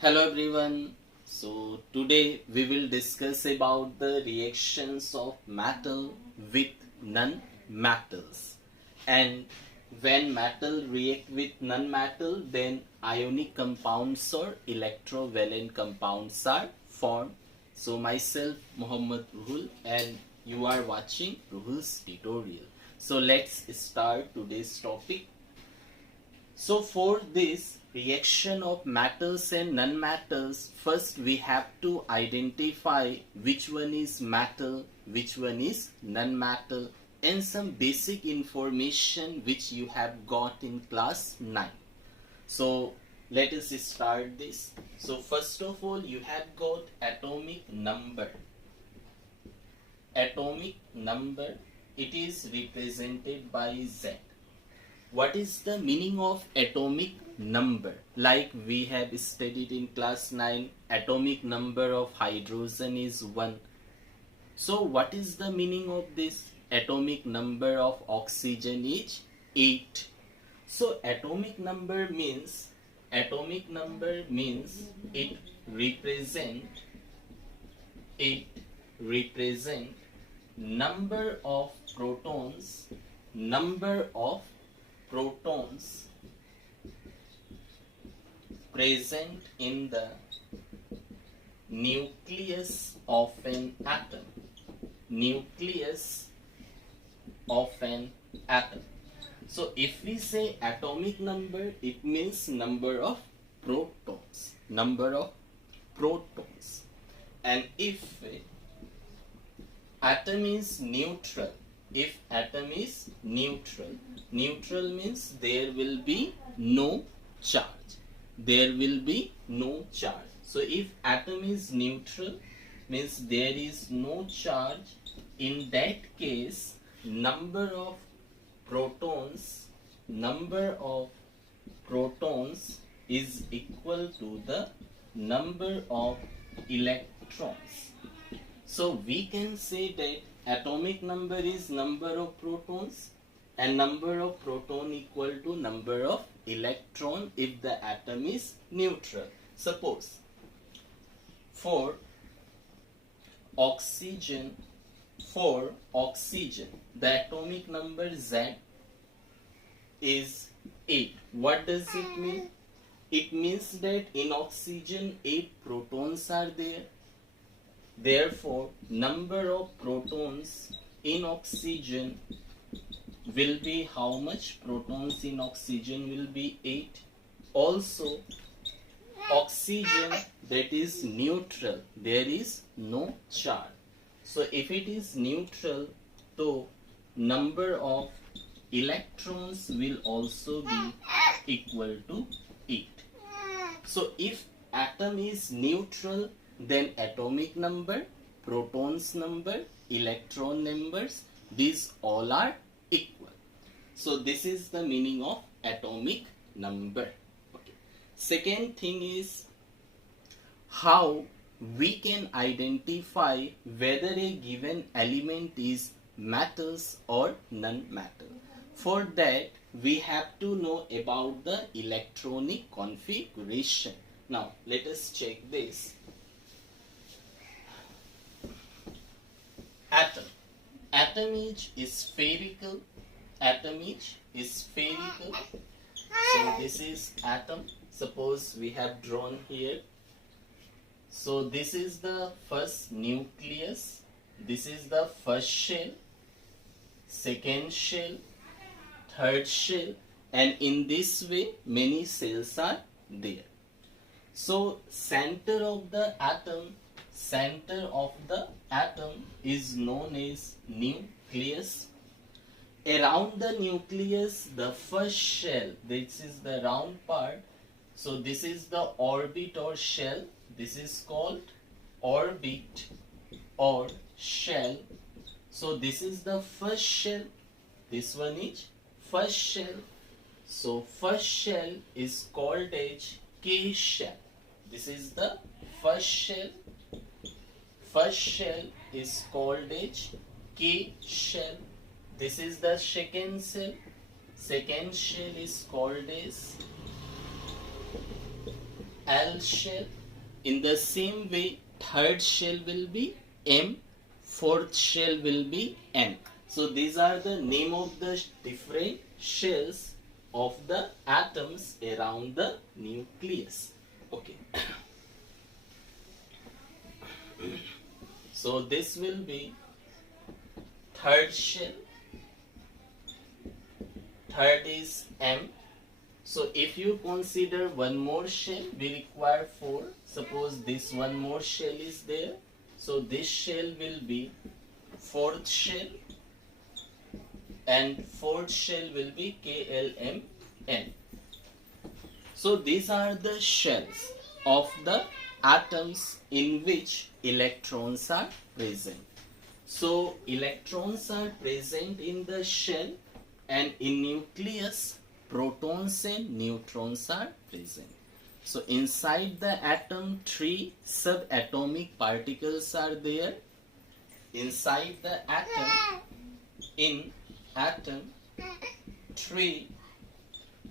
Hello everyone. So today we will discuss about the reactions of metal with non-metals. And when metal react with non-metal, then ionic compounds or electrovalent compounds are formed. So myself Muhammad Ruhul and you are watching Ruhul's tutorial. So let's start today's topic. So for this reaction of metals and non-metals, first we have to identify which one is metal, which one is non-metal, and some basic information which you have got in class 9. So let us start this. So first of all, you have got atomic number. Atomic number, it is represented by Z. What is the meaning of atomic number? Like we have studied in class 9, atomic number of hydrogen is 1. So what is the meaning of this? Atomic number of oxygen is 8. So atomic number means it represent number of protons present in the nucleus of an atom. So if we say atomic number, it means number of protons. And if atom is neutral, neutral means there will be no charge. So if atom is neutral, means there is no charge. In that case, number of protons is equal to the number of electrons. So we can say that atomic number is number of protons, and number of proton equal to number of electron if the atom is neutral. Suppose for oxygen, the atomic number Z is 8. What does it mean? It means that in oxygen 8 protons are there. Therefore, number of protons in oxygen will be how much? Protons in oxygen will be 8. Also, oxygen, that is neutral, there is no charge. So if it is neutral, so number of electrons will also be equal to 8. So if atom is neutral, then atomic number, protons number, electron numbers, these all are equal. So this is the meaning of atomic number. Okay. Second thing is how we can identify whether a given element is metals or non-metal. For that, we have to know about the electronic configuration. Now, let us check this. Atom is spherical. So this is atom. Suppose we have drawn here. So this is the first nucleus. This is the first shell, second shell, third shell, and in this way many cells are there. So center of the atom is known as nucleus. Around the nucleus, the first shell, this is the round part. So this is the orbit or shell. This is called orbit or shell. So this is the first shell. This one is first shell. So first shell is called as K shell. This is the first shell. First shell is called as K shell. This is the second shell. Second shell is called as L shell. In the same way, third shell will be M, fourth shell will be N. So these are the name of the different shells of the atoms around the nucleus. Okay. So this will be third shell. Third is M. So if you consider one more shell, we require 4. Suppose this one more shell is there. So this shell will be fourth shell, and fourth shell will be KLMN. So these are the shells of the atoms in which electrons are present. So electrons are present in the shell, and in nucleus protons and neutrons are present. So inside the atom 3 subatomic particles are there. Inside the atom, in atom 3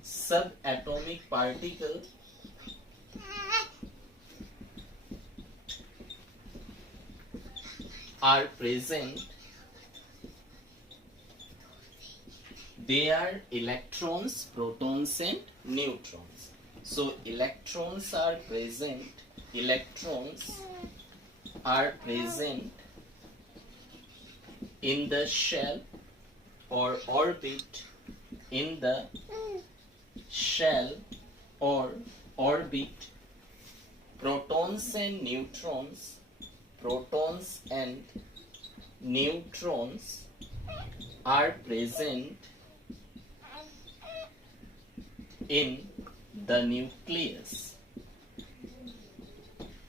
subatomic particles are present. They are electrons, protons and neutrons. So electrons are present. Electrons are present in the shell or orbit, in the shell or orbit. Protons and neutrons are present in the nucleus.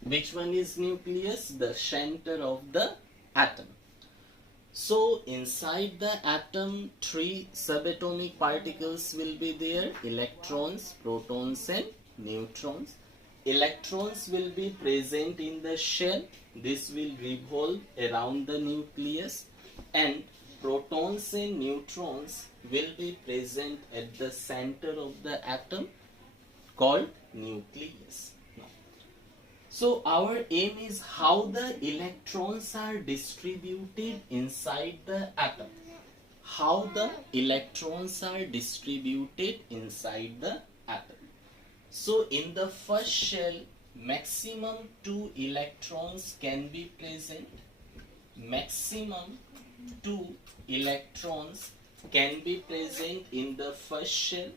Which one is nucleus? The center of the atom. So inside the atom 3 subatomic particles will be there: electrons, protons and neutrons. Electrons will be present in the shell. This will revolve around the nucleus, and protons and neutrons will be present at the center of the atom called nucleus. So our aim is how the electrons are distributed inside the atom. How the electrons are distributed inside the atom. So in the first shell, maximum 2 electrons can be present. Maximum 2 electrons can be present in the first shell.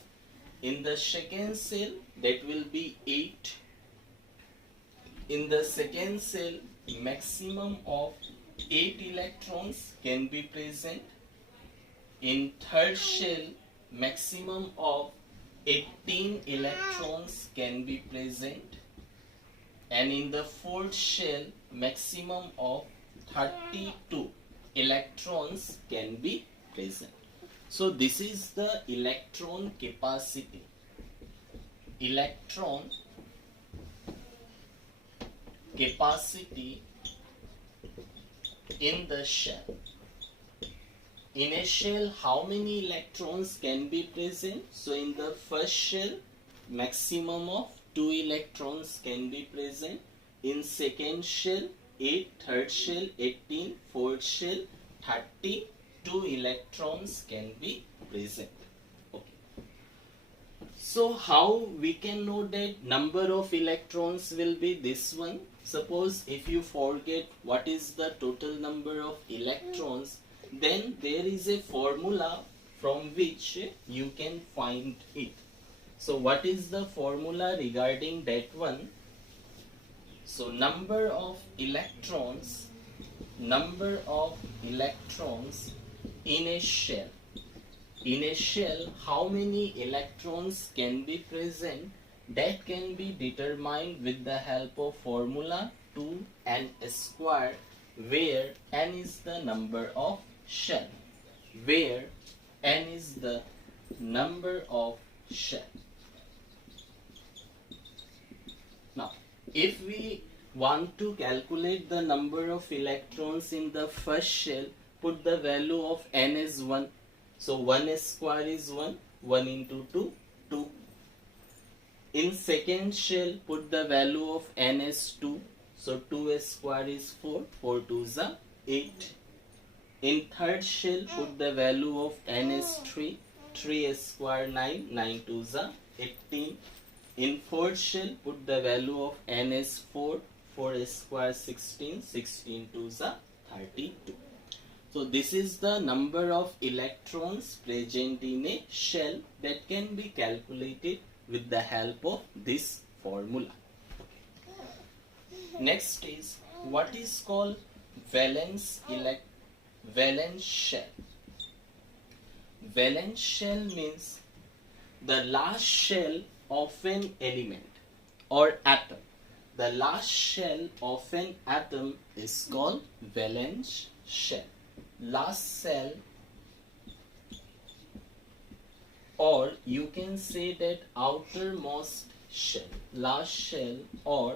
In the second cell, that will be 8. In the second cell, maximum of 8 electrons can be present. In third shell, maximum of 18 electrons can be present. And in the fourth shell, maximum of 32 electrons can be present. So this is the electron capacity. Electron capacity in the shell. In a shell, how many electrons can be present? So in the first shell, maximum of 2 electrons can be present. In second shell, 8, third shell, 18, fourth shell, 32 electrons can be present. Okay. So how we can know that number of electrons will be this one? Suppose if you forget what is the total number of electrons, then there is a formula from which you can find it. So what is the formula regarding that one? So number of electrons in a shell. In a shell, how many electrons can be present? That can be determined with the help of formula 2n², where n is the number of shell. Where n is the number of shell. Now, if we want to calculate the number of electrons in the first shell, put the value of n as 1. So 1 square is 1. 1 into 2, 2. In second shell, put the value of n as 2. So 2 square is 4. 4 2s are 8. In third shell, put the value of n as 3. 3 square 9. 9 2s are 18. In fourth shell, put the value of n as 4. 4 square 16. 16 2s are 32. So this is the number of electrons present in a shell that can be calculated with the help of this formula. Next is what is called valence shell. Valence shell means the last shell of an element or atom. The last shell of an atom is called valence shell. Last shell, or you can say that outermost shell. Last shell or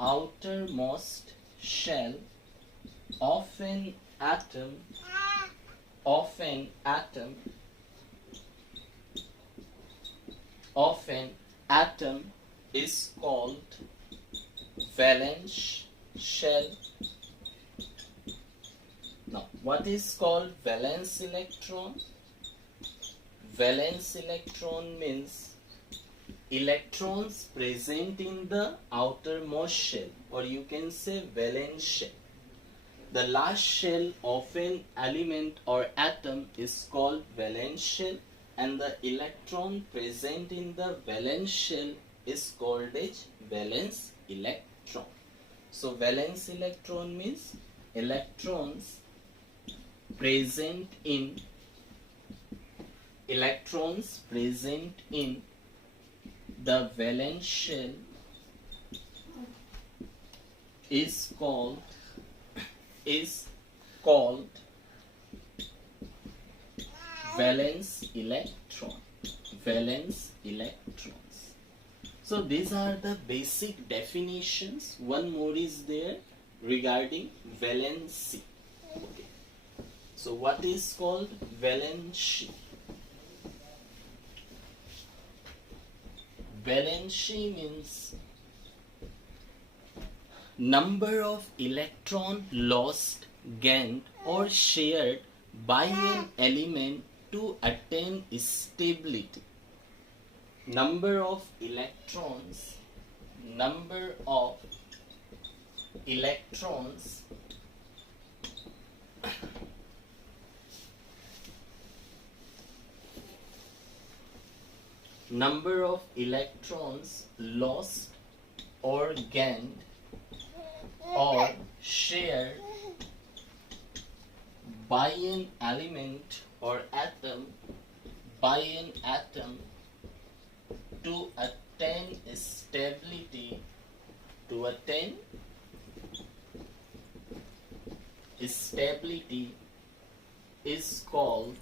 outermost shell of an atom is called valence shell. Now, what is called valence electron? Valence electron means electrons present in the outermost shell, or you can say valence shell. The last shell of an element or atom is called valence shell, and the electron present in the valence shell is called as valence electron. So valence electron means electrons present in the valence shell is called valence electrons. So these are the basic definitions. One more is there regarding valency. Okay. So what is called valency? Valency means number of electron lost, gained or shared by an element to attain stability. Number of electrons number of electrons lost or gained or shared by an element or atom to attain stability is called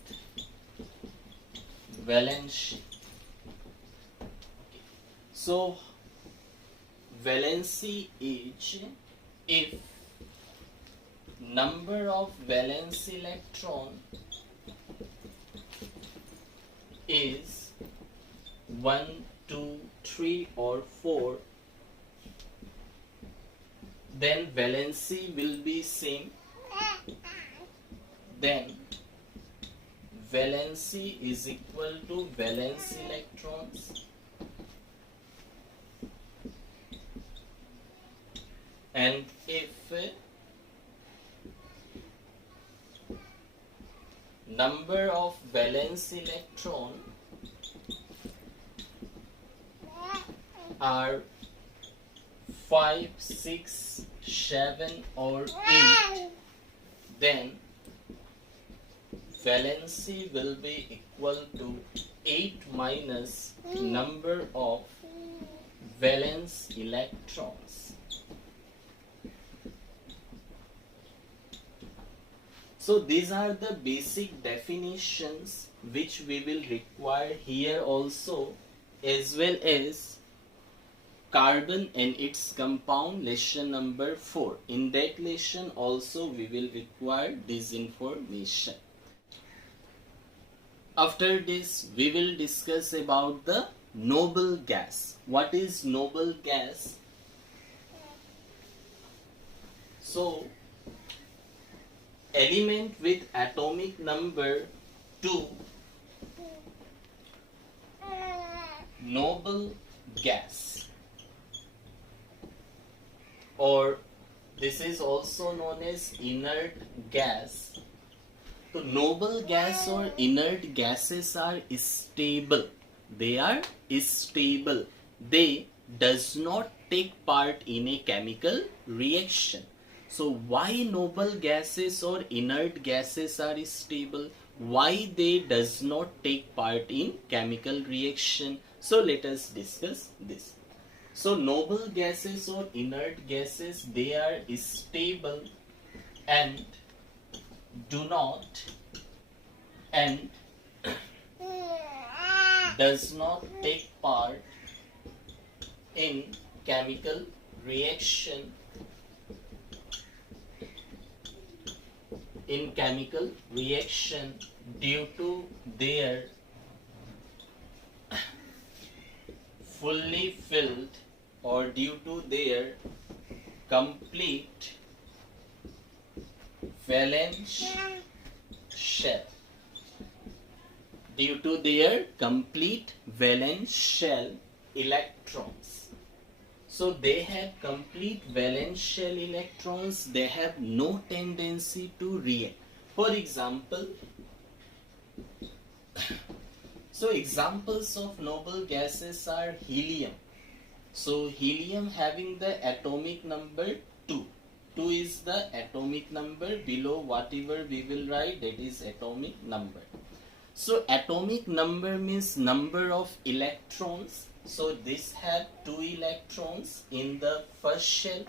valency. So valency is if number of valence electron is 1, 2, 3 or 4, then valency will be same. Then valency is equal to valence electrons, and if number of valence electron are 5, 6, 7 or 8, then valency will be equal to 8 minus number of valence electrons. So these are the basic definitions which we will require here also, as well as carbon and its compound, lesson number 4. In that lesson also we will require this information. After this we will discuss about the noble gas. What is noble gas? So, element with atomic number 2, noble gas, or this is also known as inert gas. So noble gas or inert gases are stable. They are stable. They does not take part in a chemical reaction. So why noble gases or inert gases are stable? Why they does not take part in chemical reaction? So let us discuss this. So noble gases or inert gases, they are stable and do not and does not take part in chemical reaction due to their fully filled or due to their complete valence shell. Due to their complete valence shell electrons. So they have complete valence shell electrons. They have no tendency to react. For example, so examples of noble gases are helium. So helium having the atomic number 2. 2 is the atomic number. Below whatever we will write, that is atomic number. So atomic number means number of electrons. So this have 2 electrons in the first shell.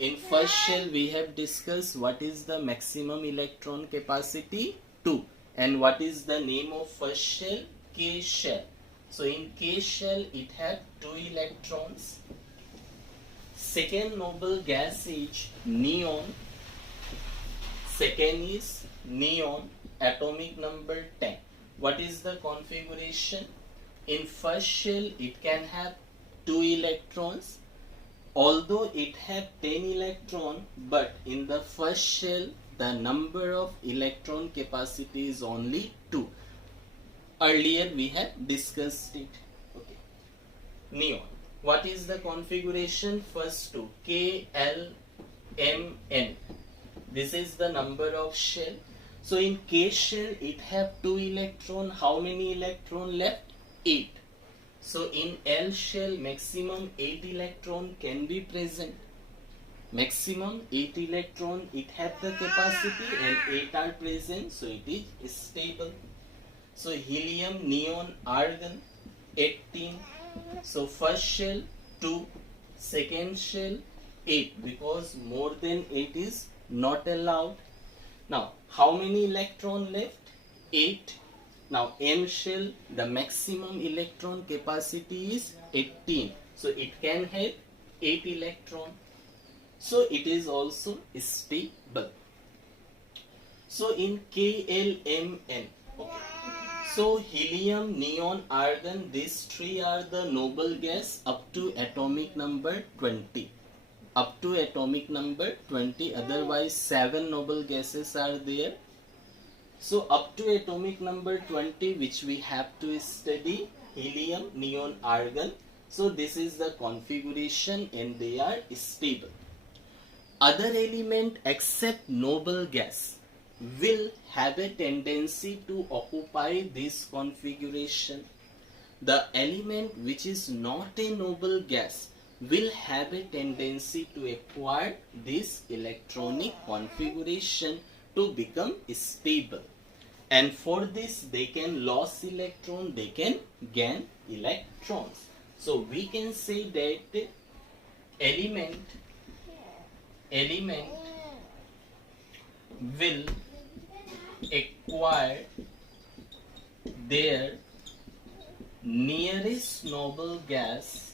In first shell we have discussed what is the maximum electron capacity, 2. And what is the name of first shell? K shell. So in K shell it have 2 electrons. Second noble gas is neon. Second is neon, atomic number 10. What is the configuration? In first shell it can have 2 electrons. Although it have 10 electron, but in the first shell the number of electron capacity is only 2. Earlier we have discussed it. Okay. Neon. What is the configuration? First 2. K, L, M, N. This is the number of shell. So in K shell it have 2 electron. How many electron left? 8. So in L shell maximum 8 electron can be present. Maximum 8 electron it have the capacity and 8 are present, so it is stable. So helium, neon, argon 18. So first shell 2, second shell 8, because more than 8 is not allowed. Now how many electron left? 8. Now M shell, the maximum electron capacity is 18. So it can have 8 electron. So it is also stable. So in KLMN, okay. So helium, neon, argon, these 3 are the noble gas up to atomic number 20. Up to atomic number 20, otherwise 7 noble gases are there. So up to atomic number 20, which we have to study, helium, neon, argon. So this is the configuration and they are stable. Other element except noble gas will have a tendency to occupy this configuration. The element which is not a noble gas will have a tendency to acquire this electronic configuration to become stable. And for this they can lose electron, they can gain electrons. So we can say that element will acquire their nearest noble gas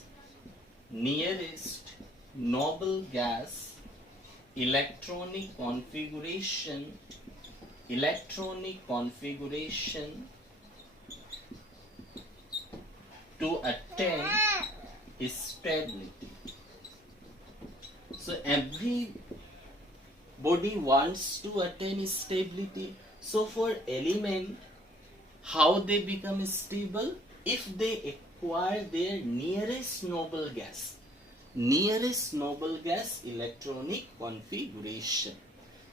electronic configuration to attain stability. So every body wants to attain stability. So for element, how they become stable? If they acquire their nearest noble gas electronic configuration.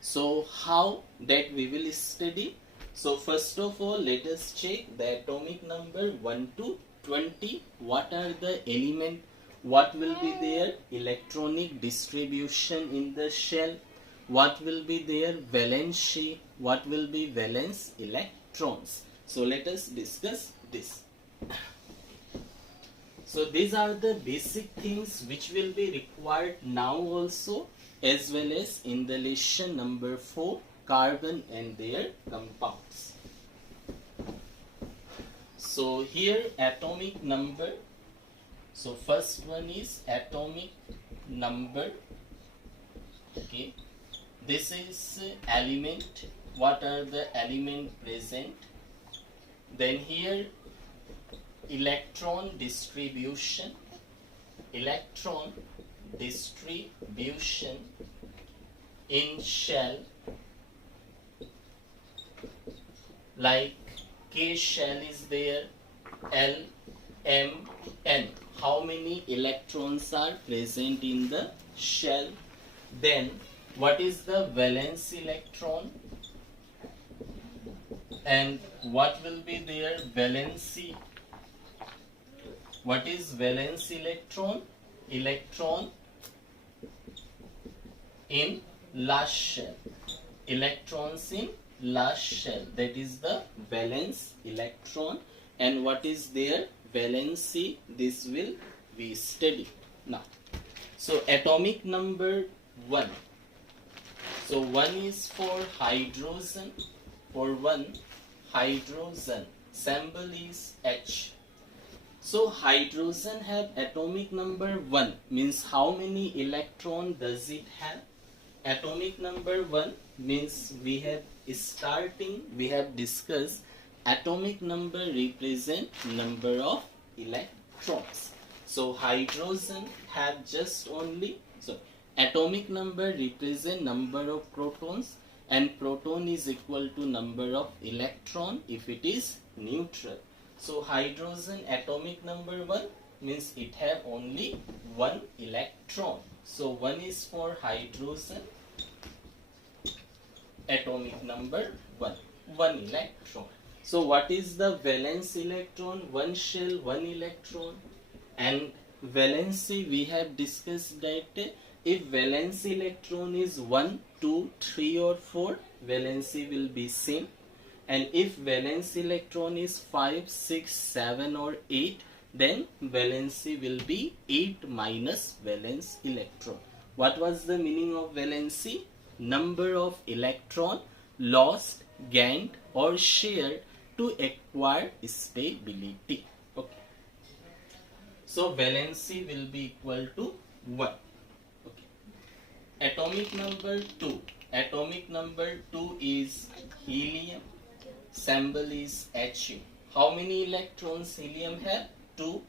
So how that we will study? So first of all, let us check the atomic number 1 to 20. What are the element? What will be their electronic distribution in the shell? What will be their valency? What will be valence electrons? So let us discuss this. So these are the basic things which will be required now also, as well as in the lesson number 4, carbon and their compounds. So here atomic number. So first one is atomic number. Okay. This is element. What are the element present? Then here electron distribution in shell, like K shell is there, L, M, N. How many electrons are present in the shell? Then what is the valence electron? And what will be their valency? What is valence electron? Electron in last shell. Electrons in last shell. That is the valence electron. And what is their valency? This will be studied now. So atomic number 1. So 1 is for hydrogen. For 1, hydrogen. Symbol is H. So hydrogen have atomic number 1, means how many electron does it have? Atomic number 1 means we have discussed atomic number represent number of electrons. So hydrogen have just only, so atomic number represent number of protons, and proton is equal to number of electron if it is neutral. So hydrogen atomic number 1 means it have only 1 electron. So 1 is for hydrogen atomic number 1 electron. So what is the valence electron? 1 shell, 1 electron. And valency, we have discussed that if valence electron is 1, 2, 3 or 4, valency will be same. And if valence electron is 5, 6, 7 or 8, then valency will be 8 minus valence electron. What was the meaning of valency? Number of electron lost, gained or shared to acquire stability. Okay. So valency will be equal to 1. Okay. Atomic number 2. Atomic number 2 is helium. Symbol is Hu. How many electrons helium have? 2.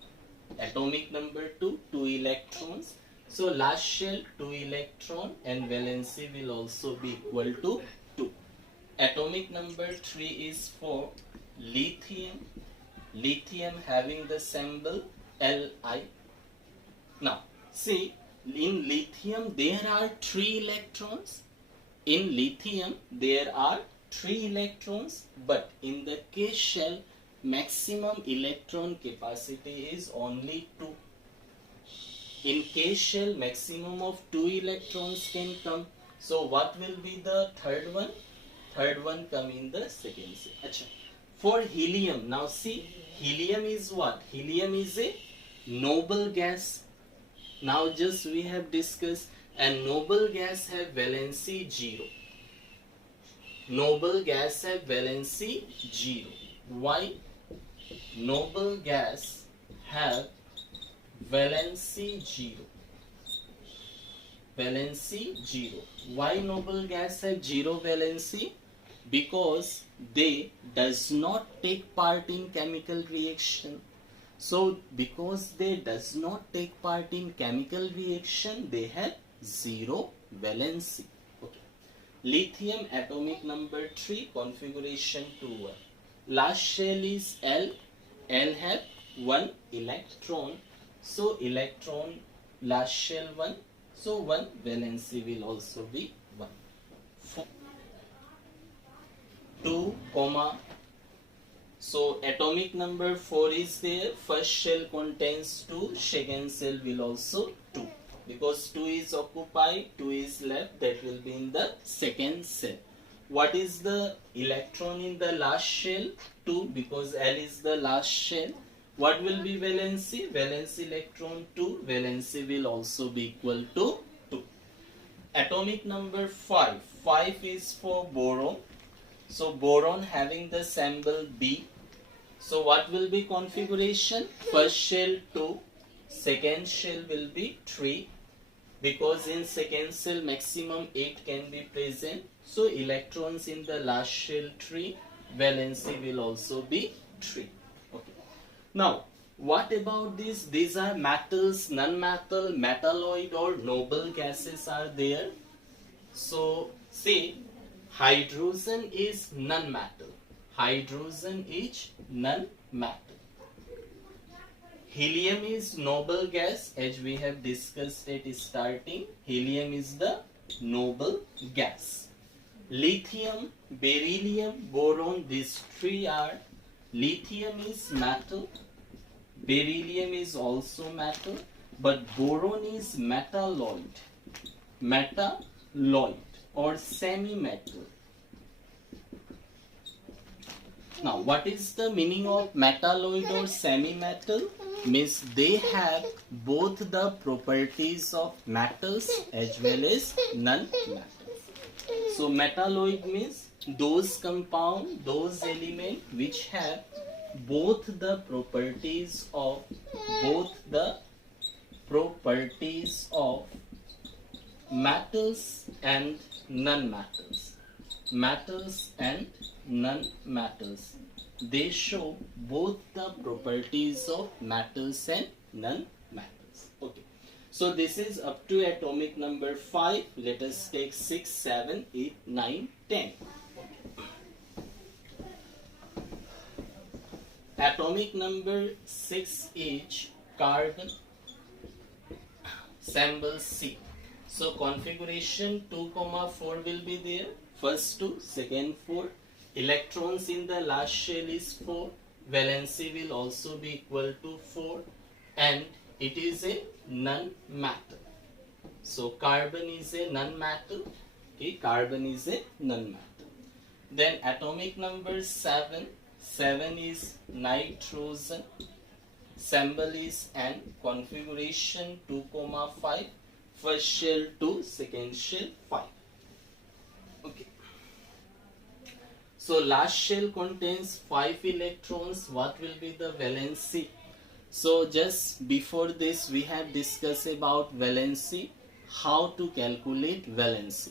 Atomic number 2, 2 electrons. So last shell 2 electron and valency will also be equal to 2. Atomic number 3 is for lithium. Lithium having the symbol Li. Now see, in lithium there are 3 electrons. In lithium there are 3 electrons, but in the K shell maximum electron capacity is only 2. In K shell maximum of 2 electrons can come. So what will be the third one? Third one come in the second cell. For helium, now see, helium is what? Helium is a noble gas. Now just we have discussed, and noble gas have valency 0. Noble gas have valency 0. Why? Noble gas have valency 0. Valency 0. Why noble gas have 0 valency? Because they does not take part in chemical reaction. So because they does not take part in chemical reaction, they have zero valency. Okay. Lithium atomic number 3, configuration 2-1. Last shell is L. L have 1 electron. So electron last shell 1. So 1 valency will also be 1. 2, comma. So atomic number 4 is there. First shell contains 2. Second shell will also 2. Because 2 is occupied, 2 is left, that will be in the second shell. What is the electron in the last shell? 2, because L is the last shell. What will be valency? Valence electron 2. Valency will also be equal to 2. Atomic number 5. 5 is for boron. So boron having the symbol B. So what will be configuration? First shell 2. Second shell will be 3. Because in second shell maximum 8 can be present. So electrons in the last shell 3. Valency will also be 3. Okay. Now what about this? These are metals, non-metal, metalloid or noble gases are there. So say hydrogen is non-metal. Hydrogen is non-metal. Helium is noble gas, as we have discussed at starting. Helium is the noble gas. Lithium, beryllium, boron, these three are. Lithium is metal. Beryllium is also metal. But boron is metalloid. Metalloid or semi-metal. Now, what is the meaning of metalloid or semi-metal? Means they have both the properties of metals as well as non-metals. So, metalloid means those compound, those elements which have both the properties of metals and non-metals. Metals and non-metals. They show both the properties of metals and non-metals. Okay. So this is up to atomic number 5. Let us take 6, 7, 8, 9, 10. Atomic number 6 is carbon. Symbol C. So configuration 2, 4 will be there. First 2, second 4. Electrons in the last shell is 4. Valency will also be equal to 4. And it is a non-metal. So carbon is a non-metal. Okay, carbon is a non-metal. Then atomic number 7. 7 is nitrogen. Symbol is N. Configuration 2, 5. First shell 2, second shell 5. Okay. So last shell contains 5 electrons. What will be the valency? So just before this we have discussed about valency, how to calculate valency.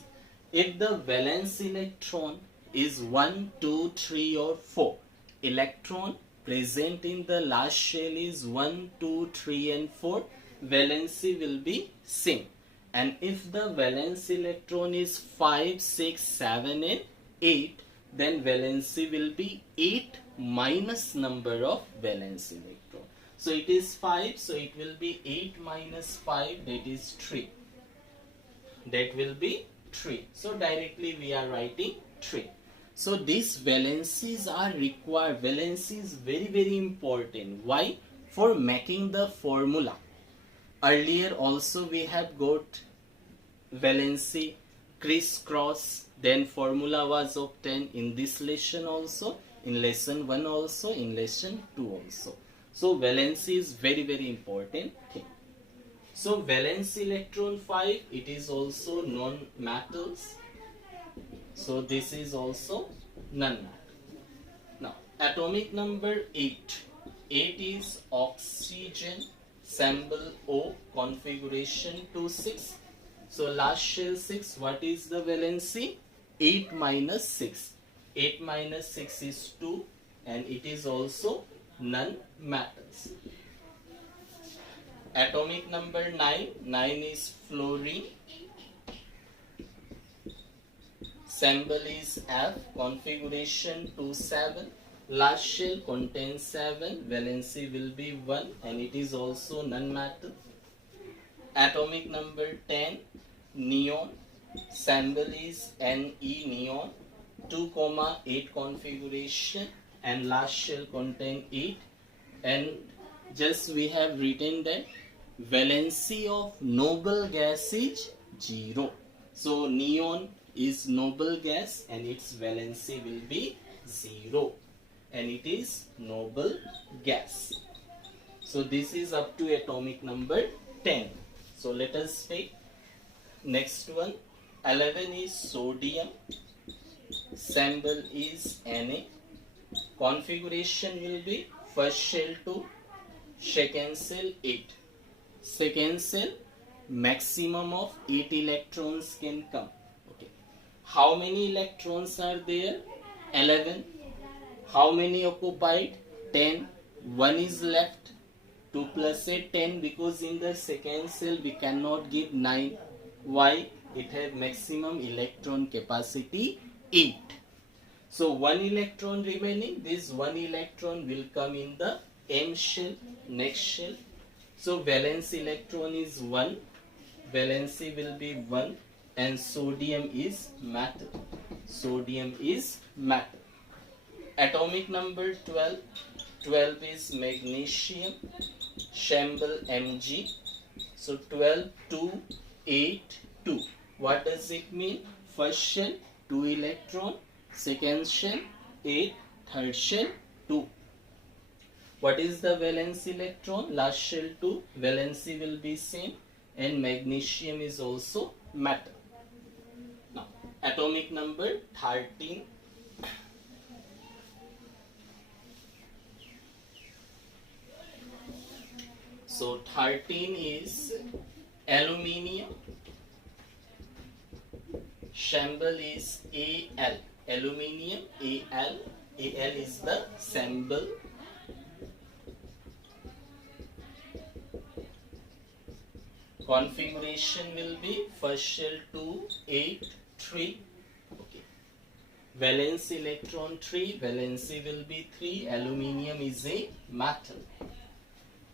If the valence electron is 1, 2, 3 or 4, electron present in the last shell is 1, 2, 3 and 4, valency will be same. And if the valence electron is 5, 6, 7 and 8, then valency will be 8 minus number of valence electron. So it is 5, so it will be 8 minus 5, that is 3. That will be 3. So directly we are writing 3. So these valencies are required. Valency is very important. Why? For making the formula. Earlier also we have got valency, crisscross, then formula was obtained in this lesson also, in lesson 1 also, in lesson 2 also. So valency is very important thing. So valence electron 5, it is also non-metals. So this is also non-metal. Now atomic number 8. 8 is oxygen. Symbol O. Configuration 2, 6. So last shell 6. What is the valency? 8 minus 6. 8 minus 6 is 2 and it is also non-metals. Atomic number 9. 9 is fluorine. Symbol is F. Configuration 2-7. Last shell contains 7. Valency will be 1 and it is also non-metal. Atomic number 10. Neon. Symbol is Ne, neon. 2,8 configuration and last shell contain 8. And just we have written that valency of noble gas is 0. So neon is noble gas and its valency will be 0 and it is noble gas. So this is up to atomic number 10. So let us take next one. 11 is sodium. Symbol is Na. Configuration will be first shell 2, second shell 8. Second shell maximum of 8 electrons can come. Okay. How many electrons are there? 11. How many occupied? 10. 1 is left. 2 plus 8, 10, because in the second shell we cannot give 9. Why? It has maximum electron capacity 8. So 1 electron remaining. This 1 electron will come in the M shell, next shell. So valence electron is 1. Valency will be 1 and sodium is metal. Sodium is metal. Atomic number 12. 12 is magnesium. Symbol Mg. So 12, 2, 8, 2. What does it mean? First shell 2 electron, second shell 8, third shell 2. What is the valence electron? Last shell 2. Valency will be same and magnesium is also metal. Now atomic number 13. So 13 is aluminium. Symbol is Al. Aluminium, Al. Al is the symbol. Configuration will be first shell 2, 8, 3. Okay. Valence electron 3. Valency will be 3. Aluminium is a metal.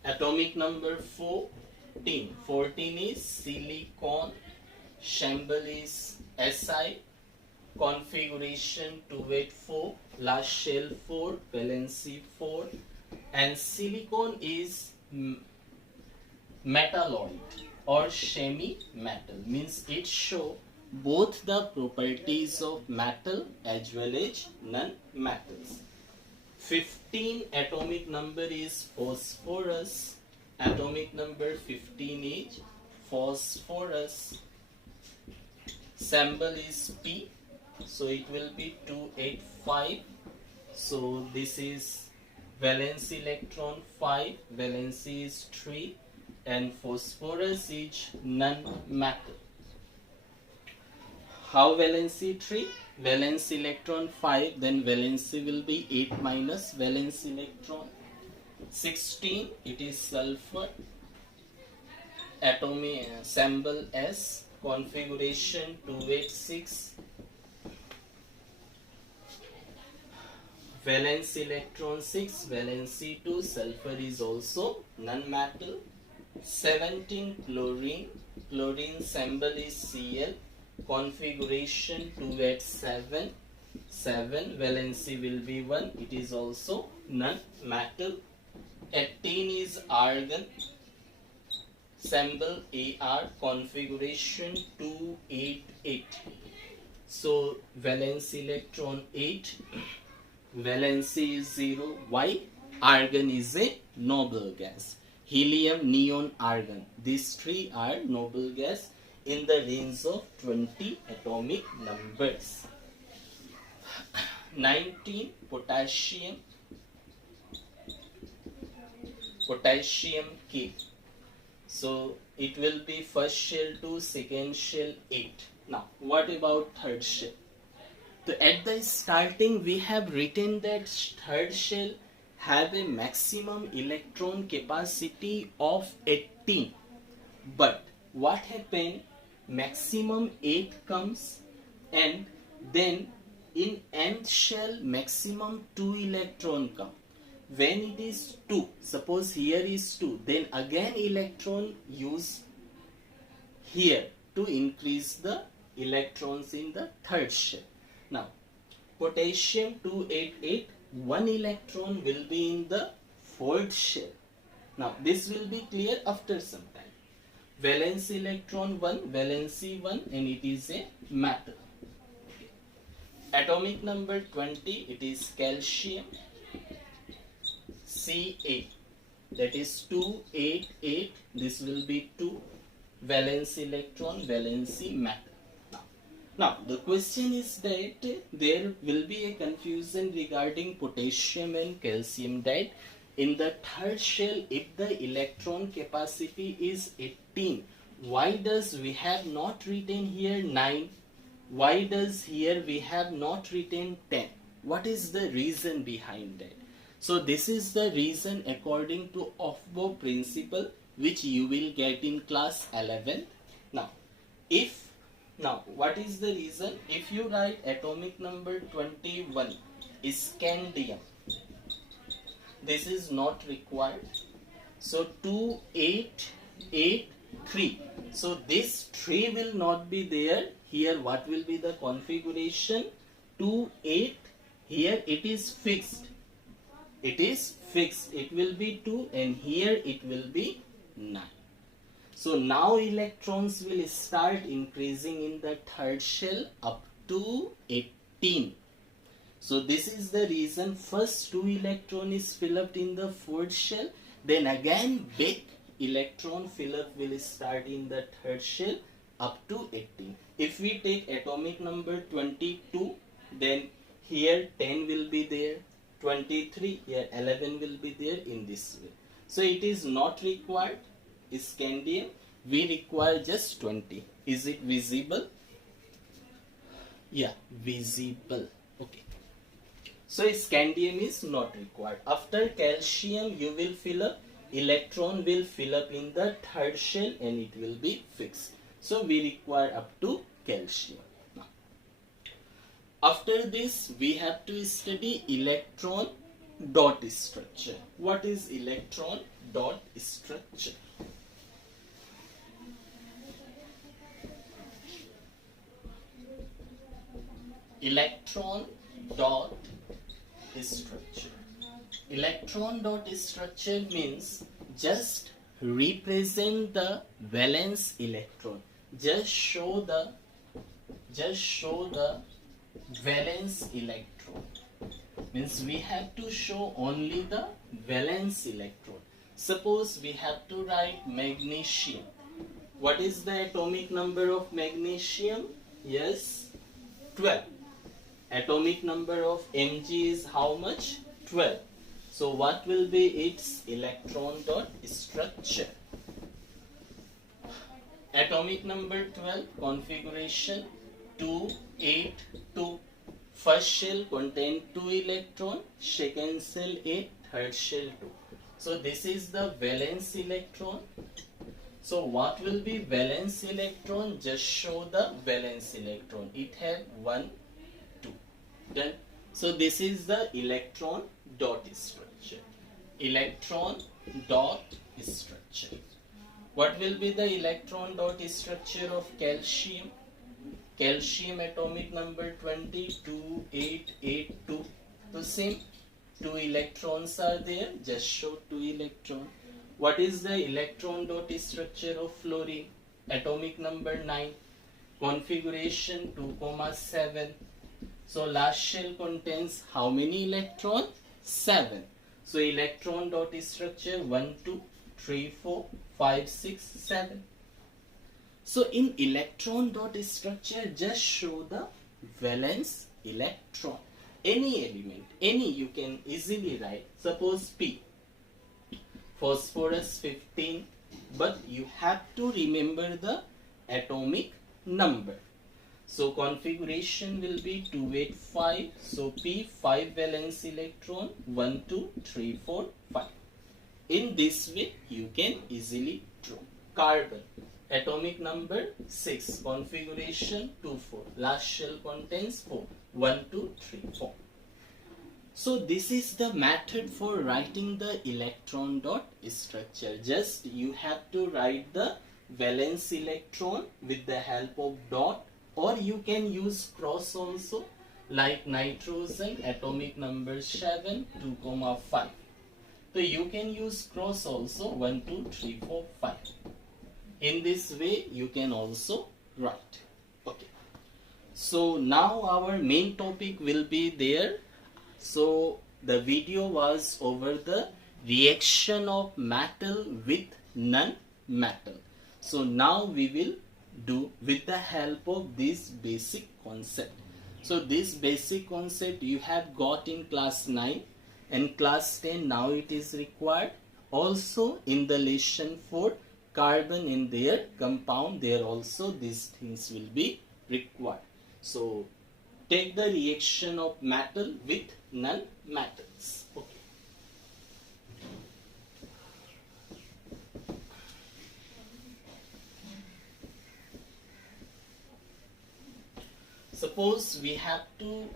Atomic number 14. 14 is silicon. Symbol is Si. Configuration 284. Last shell 4. Valency 4. And silicon is metalloid or semi-metal. Means it show both the properties of metal as well as non-metals. 15 atomic number is phosphorus. Atomic number 15 is phosphorus. Symbol is P. So it will be 285. So this is valence electron 5. Valency is 3. And phosphorus is non-metal. How valency 3? Valence electron 5, then valency will be 8 minus valence electron. 16, it is sulfur. Atomic symbol S. Configuration 286. Valence electron 6, valency 2, sulfur is also non-metal. 17 chlorine. Chlorine symbol is Cl. Configuration 287. 7, valency will be 1. It is also non-metal. 18 is argon. Symbol Ar. Configuration 288. So valence electron 8. Valency is 0. Why? Argon is a noble gas. Helium, neon, argon. These three are noble gas in the range of 20 atomic numbers. 19 potassium. Potassium K. So it will be first shell 2, second shell 8. Now what about third shell? So at the starting we have written that third shell have a maximum electron capacity of 18. But what happened? Maximum 8 comes, and then in nth shell maximum 2 electron come. When it is 2, suppose here is 2, then again electron use here to increase the electrons in the third shell. Now, potassium 288, 1 electron will be in the fourth shell. Now, this will be clear after some time. Valence electron 1, valency 1, and it is a matter. Atomic number 20, it is calcium, Ca, that is 288, this will be 2, valence electron, valency matter. Now, the question is that there will be a confusion regarding potassium and calcium, that in the third shell, if the electron capacity is 18, why does we have not written here 9? Why does here we have not written 10? What is the reason behind that? So this is the reason according to Aufbau principle, which you will get in class 11. Now, what is the reason? If you write atomic number 21 is scandium, this is not required. So 2883. So this 3 will not be there. Here what will be the configuration? 28. Here it is fixed. It is fixed. It will be 2, and here it will be 9. So now electrons will start increasing in the third shell up to 18. So this is the reason first 2 electron is filled up in the fourth shell, then again big electron fill up will start in the third shell up to 18. If we take atomic number 22, then here 10 will be there, 23, here 11 will be there in this way. So it is not required scandium, we require just 20. Is it visible? Yeah, visible. Okay. So scandium is not required. After calcium, you will fill up, electron will fill up in the third shell and it will be fixed. So we require up to calcium. Now, after this, we have to study electron dot structure. What is electron dot structure? Electron dot structure. Electron dot structure means just represent the valence electron. Just show the valence electron. Means we have to show only the valence electron. Suppose we have to write magnesium. What is the atomic number of magnesium? Yes, 12. Atomic number of Mg is how much? 12. So what will be its electron dot structure? Atomic number 12, configuration 282. First shell contain 2 electron, second shell 8, third shell 2. So this is the valence electron. So what will be valence electron? Just show the valence electron. It have 1, 2. Done. So this is the electron dot structure. Electron dot structure. What will be the electron dot structure of calcium? Calcium atomic number 22882. So same, 2 electrons are there. Just show 2 electrons. What is the electron dot structure of fluorine? Atomic number 9. Configuration 2,7. So last shell contains how many electrons? 7. So electron dot structure 1, 2, 3, 4, 5, 6, 7. So in electron dot structure, just show the valence electron. Any element, any you can easily write. Suppose P. Phosphorus 15. But you have to remember the atomic number. So configuration will be 285. So P 5 valence electron 1 2 3 4 5. In this way you can easily draw. Carbon atomic number 6, configuration 2 4, last shell contains 4, 1 2 3 4. So this is the method for writing the electron dot structure. Just you have to write the valence electron with the help of dot, or you can use cross also, like nitrogen atomic number 7 2, 5. So you can use cross also 1 2 3 4 5. In this way you can also write. Okay. So now our main topic will be there. So the video was over the reaction of metal with non-metal. So now we will do with the help of this basic concept. So this basic concept you have got in class 9 and class 10. Now it is required. Also in the lesson 4, carbon in their compound, there also these things will be required. So take the reaction of metal with non-metals. Okay. Suppose we have to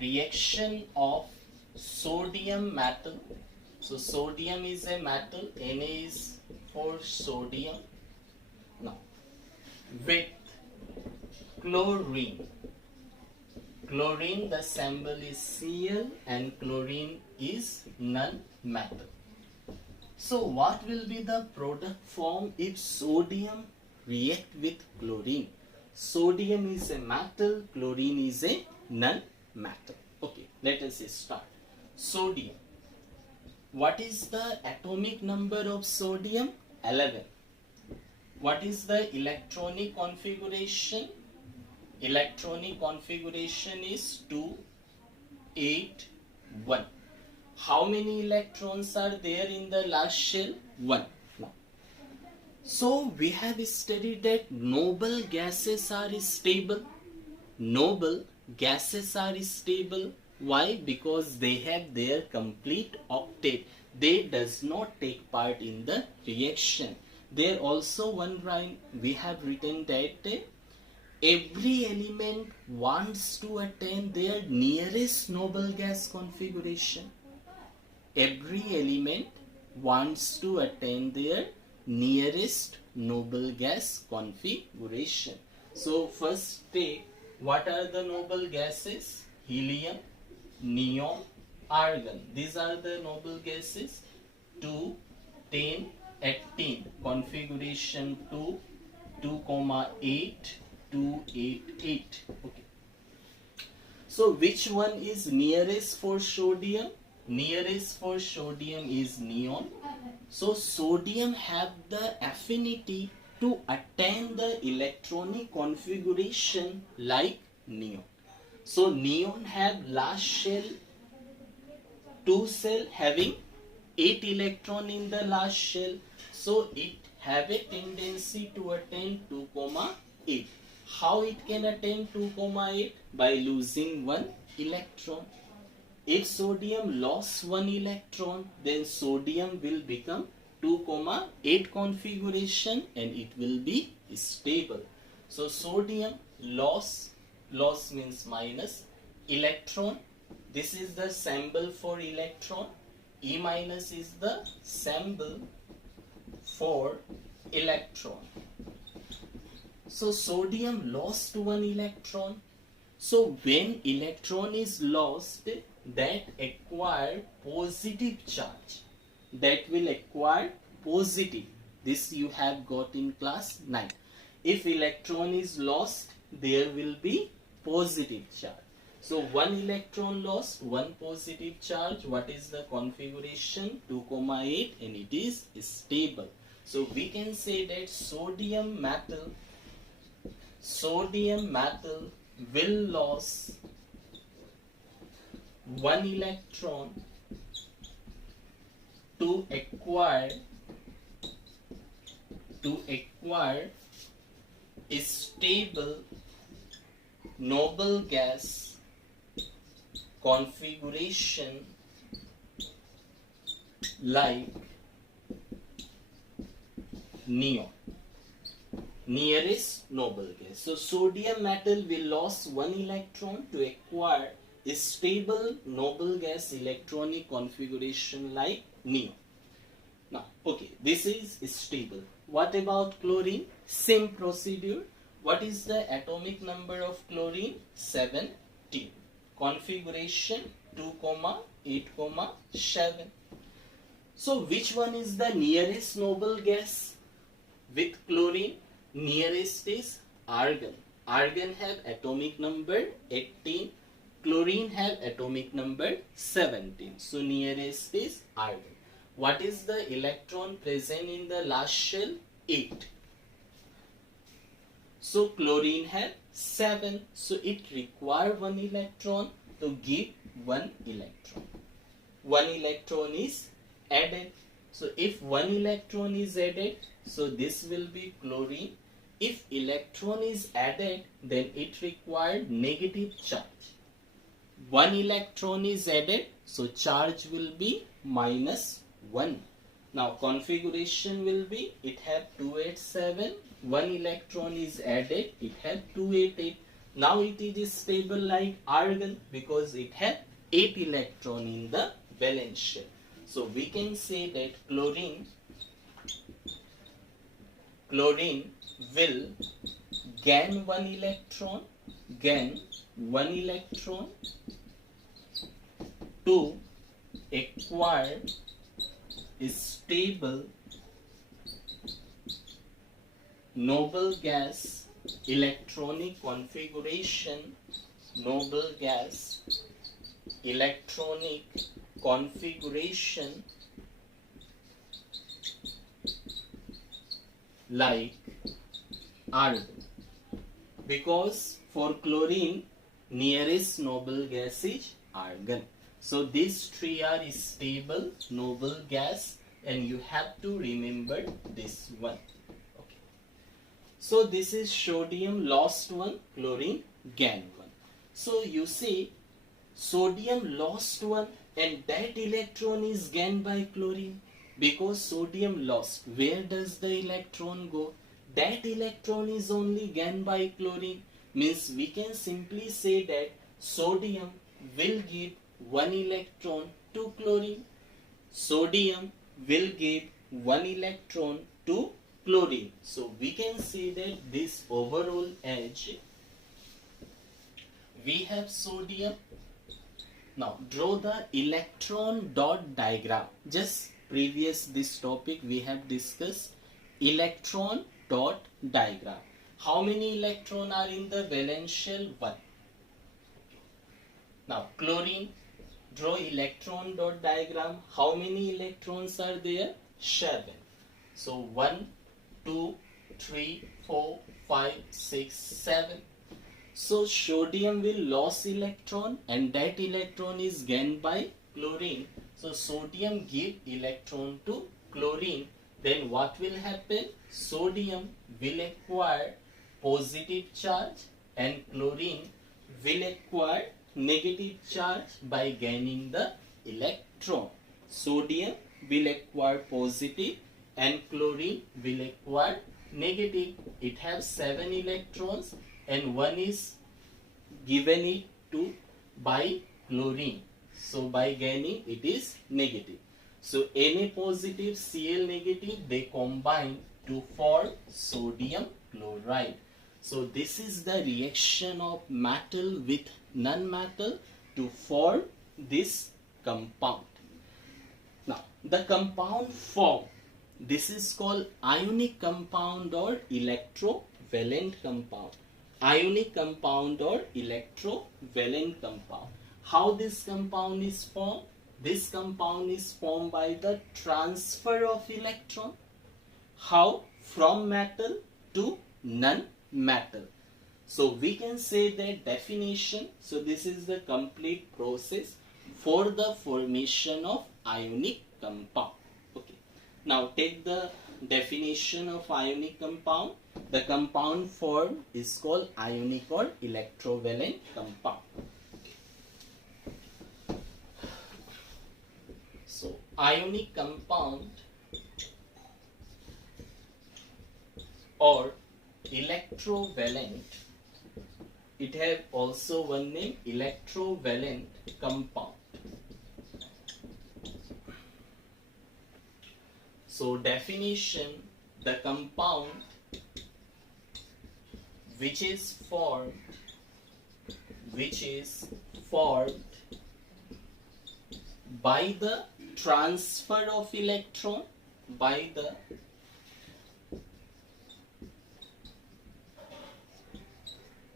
reaction of sodium metal. So sodium is a metal, Na is for sodium. Now with chlorine. Chlorine, the symbol is Cl, and chlorine is non-metal. So what will be the product form if sodium react with chlorine? Sodium is a metal, chlorine is a non-metal. Okay, let us start. Sodium. What is the atomic number of sodium? 11. What is the electronic configuration? Electronic configuration is 2 8 1. How many electrons are there in the last shell? 1. Now, so we have studied that noble gases are stable. Noble gases are stable. Why? Because they have their complete octet. They does not take part in the reaction. There also one line we have written that every element wants to attain their nearest noble gas configuration. Every element wants to attain their nearest noble gas configuration. So first take, what are the noble gases? Helium, neon, argon. These are the noble gases. 2, 10, 18. Configuration 2, 2,8, 288. Okay. So which one is nearest for sodium? Nearest for sodium is neon. So sodium have the affinity to attain the electronic configuration like neon. So neon have last shell, 2 cell having 8 electron in the last shell. So it have a tendency to attain 2,8. How it can attain 2,8? By losing 1 electron. If sodium lost 1 electron, then sodium will become 2,8 configuration and it will be stable. So sodium loss means minus electron. This is the symbol for electron. E minus is the symbol for electron. So sodium lost 1 electron. So when electron is lost, that acquire positive charge. That will acquire positive. This you have got in class 9. If electron is lost, there will be positive charge. So 1 electron lost, 1 positive charge. What is the configuration? 2,8 and it is stable. So we can say that sodium metal will lose 1 electron to acquire stable noble gas configuration like neon, nearest noble gas. So sodium metal will lose one electron to acquire a stable noble gas electronic configuration like neon. Now, okay, this is stable. What about chlorine? Same procedure. What is the atomic number of chlorine? 17. Configuration 2, 8, 7. So which one is the nearest noble gas with chlorine? Nearest is argon. Argon have atomic number 18. Chlorine have atomic number 17. So nearest is argon. What is the electron present in the last shell? 8. So chlorine have 7. So it require 1 electron to give 1 electron. 1 electron is added. So if 1 electron is added, so this will be chlorine. If electron is added, then it required negative charge. 1 electron is added, so charge will be -1. Now configuration will be, it have 287, 1 electron is added, it have 288. Now it is stable like argon because it have 8 electron in the valence shell. So we can say that chlorine will gain 1 electron to acquire a stable noble gas electronic configuration, noble gas electronic configuration like argon, because for chlorine nearest noble gas is argon. So these three are stable noble gas, and you have to remember this one. Okay. So this is sodium lost one, chlorine gain one. So you see sodium lost one and that electron is gained by chlorine, because sodium lost. Where does the electron go? That electron is only gained by chlorine. Means we can simply say that sodium will give 1 electron to chlorine. Sodium will give 1 electron to chlorine. So we can say that this overall edge, we have sodium. Now draw the electron dot diagram. Just previous this topic we have discussed electron dot diagram. How many electrons are in the valence shell? 1. Now chlorine, draw electron dot diagram. How many electrons are there? 7. So 1, 2, 3, 4, 5, 6, 7. So sodium will lose electron and that electron is gained by chlorine. So sodium give electron to chlorine. Then what will happen? Sodium will acquire positive charge and chlorine will acquire negative charge by gaining the electron. Sodium will acquire positive and chlorine will acquire negative. It has 7 electrons and 1 is given it to by chlorine. So by gaining it is negative. So Na positive, Cl negative, they combine to form sodium chloride. So this is the reaction of metal with non-metal to form this compound. Now the compound form, this is called ionic compound or electrovalent compound. Ionic compound or electrovalent compound. How this compound is formed? This compound is formed by the transfer of electron. How? From metal to non-metal. So we can say that definition. So this is the complete process for the formation of ionic compound. Okay. Now take the definition of ionic compound. The compound formed is called ionic or electrovalent compound. So ionic compound or electrovalent, it have also one name, electrovalent compound. So definition, the compound which is formed by the transfer of electron, by the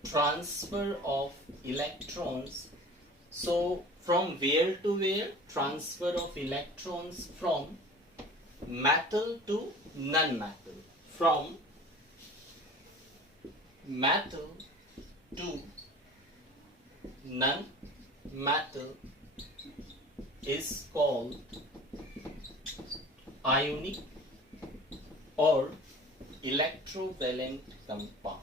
transfer of electrons. So from where to where? Transfer of electrons from metal to non-metal, from metal to non-metal is called ionic or electrovalent compound.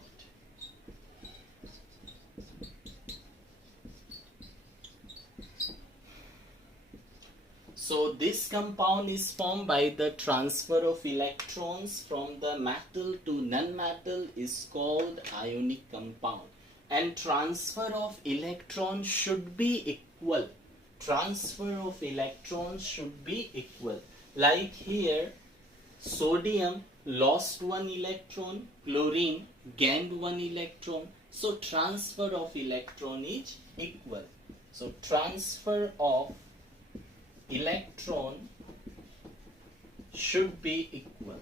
So this compound is formed by the transfer of electrons from the metal to non-metal is called ionic compound. And transfer of electrons should be equal. Transfer of electrons should be equal. Like here, sodium lost one electron, chlorine gained one electron. So transfer of electron is equal. So transfer of electron should be equal.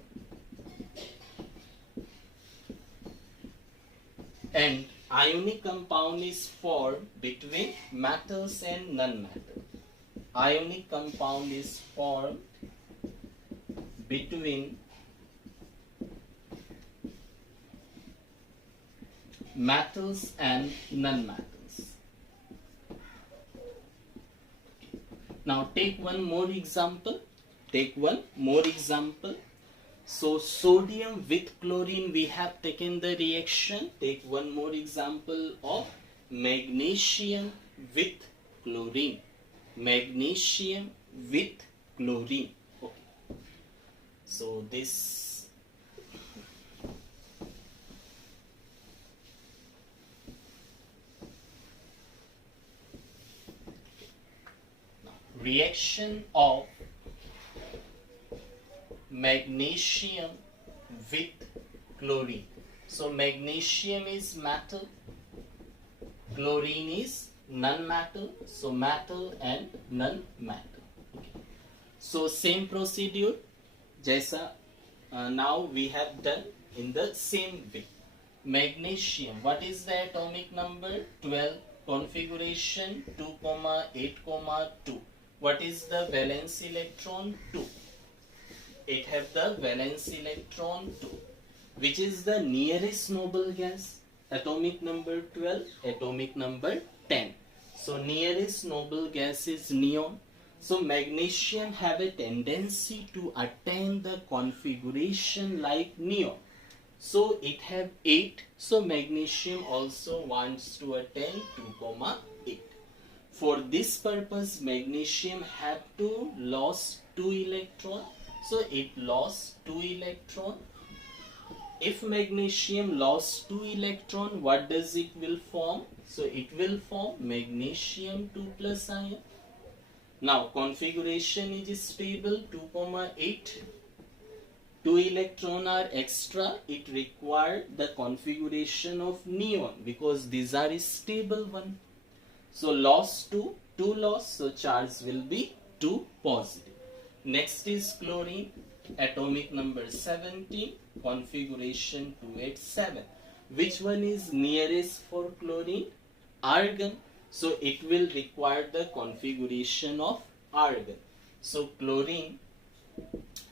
And ionic compound is formed between metals and non-metal. Ionic compound is formed between metals and non-metals. Now take one more example. So sodium with chlorine, we have taken the reaction. Take one more example of magnesium with chlorine. Magnesium with chlorine. Okay. So this reaction of magnesium with chlorine. So magnesium is metal, chlorine is non-metal, so metal and non-metal. Okay. So same procedure jaisa now we have done in the same way. Magnesium, what is the atomic number? 12. Configuration 2,8,2. What is the valence electron? 2. It have the valence electron 2. Which is the nearest noble gas? Atomic number 12, atomic number 10. So nearest noble gas is neon. So magnesium have a tendency to attain the configuration like neon. So it have 8. So magnesium also wants to attain 2,8. For this purpose, magnesium have to lose 2 electron. So it lost 2 electron. If magnesium lost 2 electron, what does it will form? So it will form magnesium 2 plus ion. Now configuration is stable 2,8. 2 electron are extra. It required the configuration of neon because these are stable one. So loss 2, 2 loss, so charge will be 2 positive. Next is chlorine, atomic number 17, configuration 287. Which one is nearest for chlorine? Argon. So it will require the configuration of argon. So chlorine,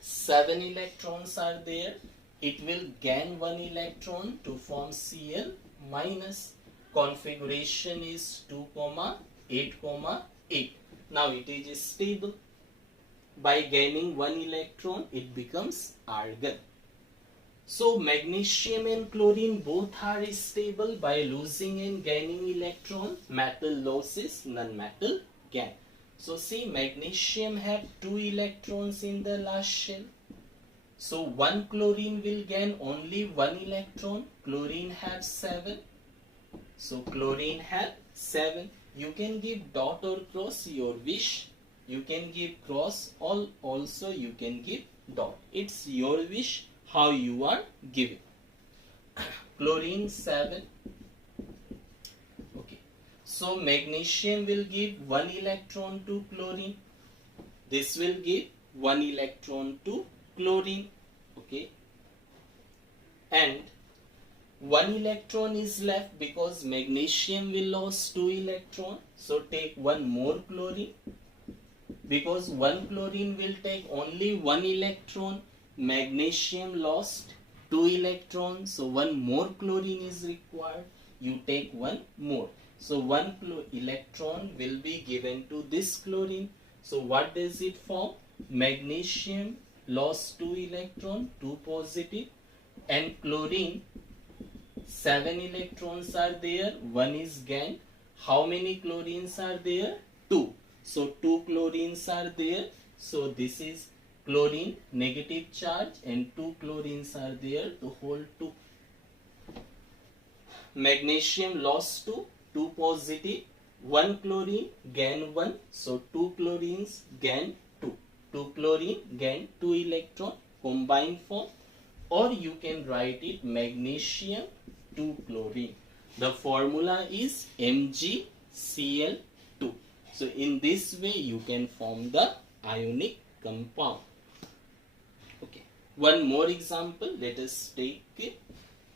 7 electrons are there. It will gain 1 electron to form Cl minus. Configuration is 2,8,8. Now it is stable. By gaining 1 electron, it becomes argon. So magnesium and chlorine both are stable by losing and gaining electron. Metal losses, non-metal gain. So see, magnesium have 2 electrons in the last shell. So one chlorine will gain only 1 electron. Chlorine have 7. So chlorine have 7. You can give dot or cross, your wish. You can give cross, also you can give dot. It's your wish how you are giving. Chlorine 7. Okay. So magnesium will give 1 electron to chlorine. This will give 1 electron to chlorine. Okay. And 1 electron is left because magnesium will lose 2 electron. So take 1 more chlorine. Because 1 chlorine will take only 1 electron. Magnesium lost 2 electrons. So 1 more chlorine is required. You take 1 more. So 1 electron will be given to this chlorine. So what does it form? Magnesium lost 2 electron, 2 positive, and chlorine 7 electrons are there, 1 is gained. How many chlorines are there? 2. So 2 chlorines are there. So this is chlorine negative charge and 2 chlorines are there to hold 2. Magnesium lost 2, 2 positive, 1 chlorine gain 1. So 2 chlorines gain 2. 2 chlorine gain 2 electron, combined form, or you can write it magnesium 2 chlorine. The formula is MgCl2. So in this way you can form the ionic compound. Okay. One more example. Let us take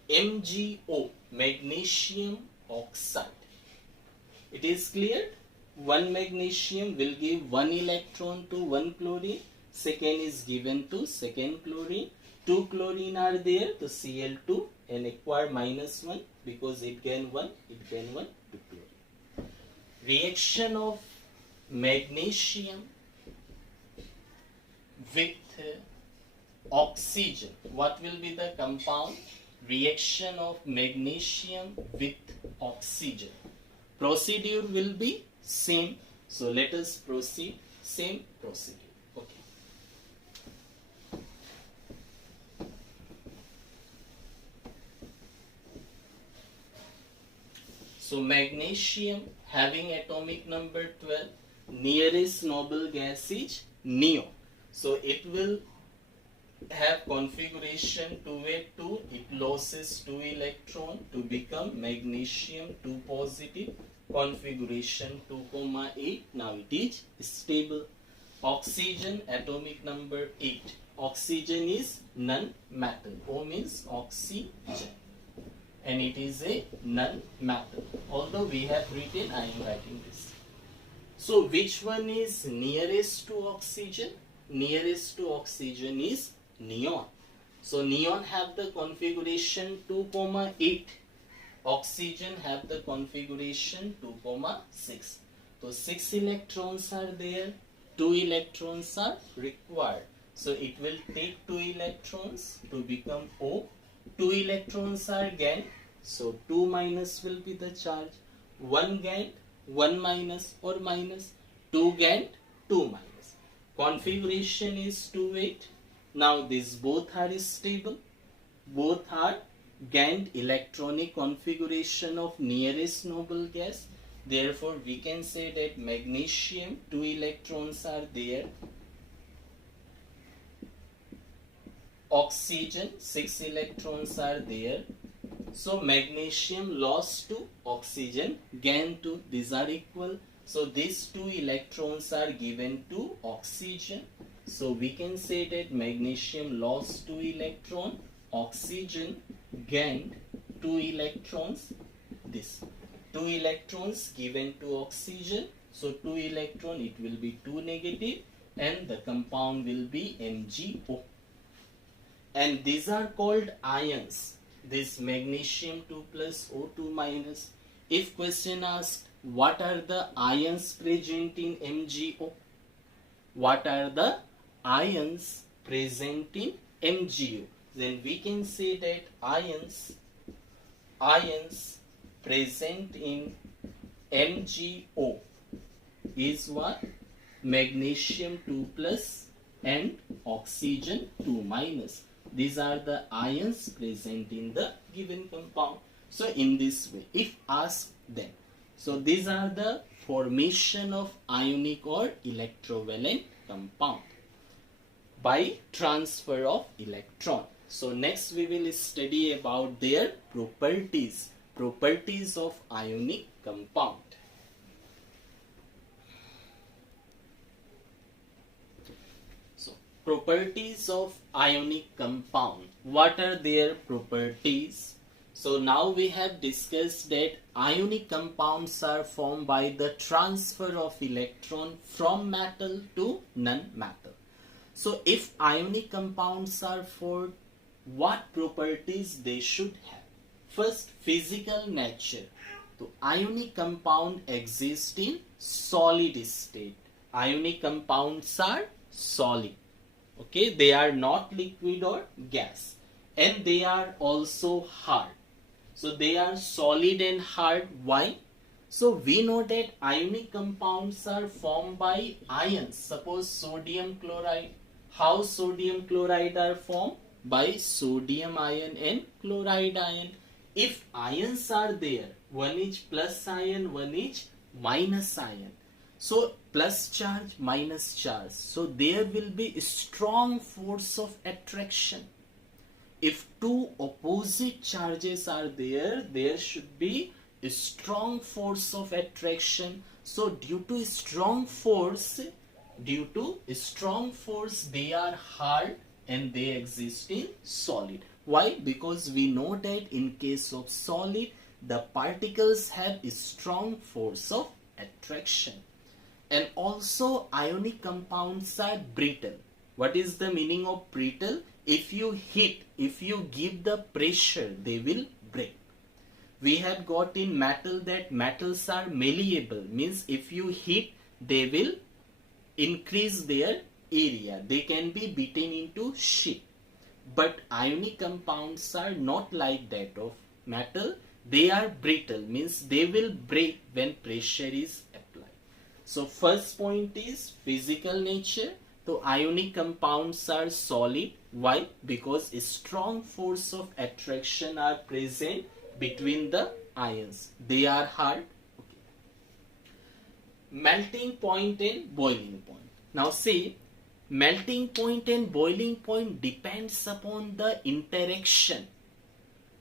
MgO, magnesium oxide. It is clear. 1 magnesium will give 1 electron to 1 chlorine. Second is given to second chlorine. 2 chlorine are there to Cl2 and acquire -1 because it gain 1, it gain 1 to chlorine. Reaction of magnesium with oxygen. What will be the compound? Reaction of magnesium with oxygen. Procedure will be same. So let us proceed. Same procedure. Okay. So magnesium having atomic number 12, nearest noble gas is neon. So it will have configuration 2A2, it loses 2 electron to become magnesium 2 positive, configuration 2,8. Now it is stable. Oxygen atomic number 8. Oxygen is non-metal. O means oxygen. And it is a non-metal. Although we have written, I am writing this. So which one is nearest to oxygen? Nearest to oxygen is neon. So neon have the configuration 2,8. Oxygen have the configuration 2,6. So 6 electrons are there, 2 electrons are required. So it will take 2 electrons to become O. 2 electrons are gained. So 2 minus will be the charge. 1 gained, 1 minus or minus. 2 gained, 2 minus. Configuration is 2,8. Now these both are stable. Both are gained electronic configuration of nearest noble gas. Therefore we can say that magnesium 2 electrons are there. Oxygen 6 electrons are there. So magnesium lost 2, oxygen gained 2. These are equal. So these 2 electrons are given to oxygen. So we can say that magnesium lost 2 electron, oxygen gained 2 electrons. This 2 electrons given to oxygen. So 2 electron, it will be 2 negative and the compound will be MgO. And these are called ions. This magnesium 2 plus O2 minus. If question asked, what are the ions present in MgO? What are the ions present in MgO? then we can say that ions present in MgO is what? Magnesium 2 plus and oxygen 2 minus. These are the ions present in the given compound. So in this way, if asked then, so these are the formation of ionic or electrovalent compound by transfer of electron. So next we will study about their properties of ionic compound. So properties of ionic compound. What are their properties? So now we have discussed that ionic compounds are formed by the transfer of electron from metal to non-metal. So if ionic compounds are formed, what properties they should have? First, physical nature. So ionic compound exist in solid state. Ionic compounds are solid. Okay, they are not liquid or gas, and they are also hard. So they are solid and hard. Why? So we know that ionic compounds are formed by ions. Suppose sodium chloride. How sodium chloride are formed? By sodium ion and chloride ion. If ions are there, one is plus ion, one is minus ion. So plus charge, minus charge. So there will be a strong force of attraction. If two opposite charges are there, there should be a strong force of attraction. So due to a strong force, they are hard and they exist in solid. Why? Because we know that in case of solid, the particles have a strong force of attraction. And also ionic compounds are brittle. What is the meaning of brittle? If you give the pressure, they will break. We have got in metal that metals are malleable, means if you heat, they will increase their area. They can be beaten into sheet. But ionic compounds are not like that of metal. They are brittle, means they will break when pressure is applied. So first point is physical nature. So ionic compounds are solid. Why? Because a strong force of attraction are present between the ions. They are hard. Okay. Melting point and boiling point. Now see, melting point and boiling point depends upon the interaction.